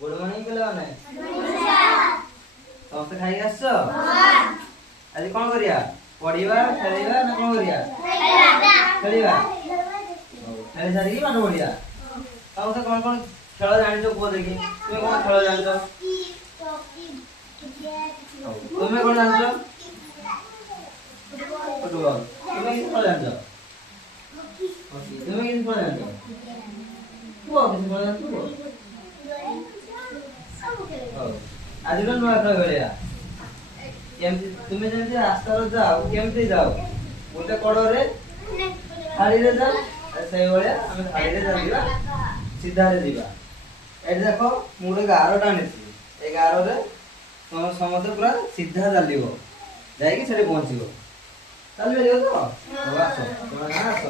Good morning पिलाने समस्त खाई आस आज कौन करिया पढ़िबा खेलिबा ना कौन करिया खेलिबा खेली सारी पाठ पढ़िया समस्त कौन कौन खेल जान कुह देखी तुम्हें कौन खेल जान तुम्हें कौन जान फुटबॉल तुम्हें किस खेल जान तुम्हें किस खेल जान कुह किस खेल जान आज नुआ खेल खेलिया तुम्हें जमी रास्ता जाओ केमती जाओ गोटे कड़े थाली जाओ से भाया आम थाली चलवा सीधा जा देख मुझे गार टाणी ए गार समस्त पूरा सीधा चलो जा पहुँचो चल तो आस तुम आस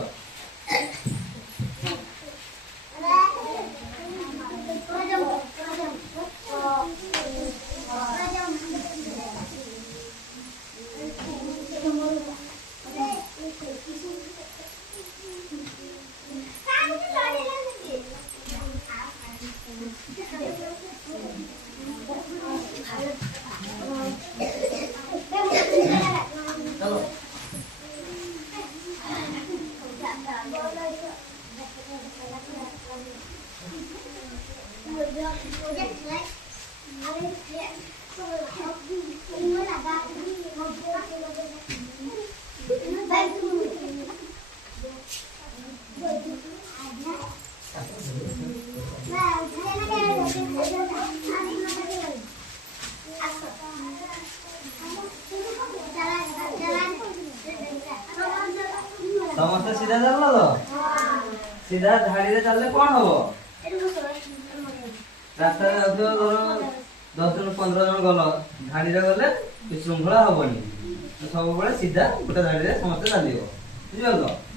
समस्त सीधा चल तो सीधा धाड़ी चलने कौन हम रास्ता 10 जन 15 जन गल धाड़ी गले श्रृंखला हेनी सब सीधा गोटे धाड़ी समस्त चलो बुझे।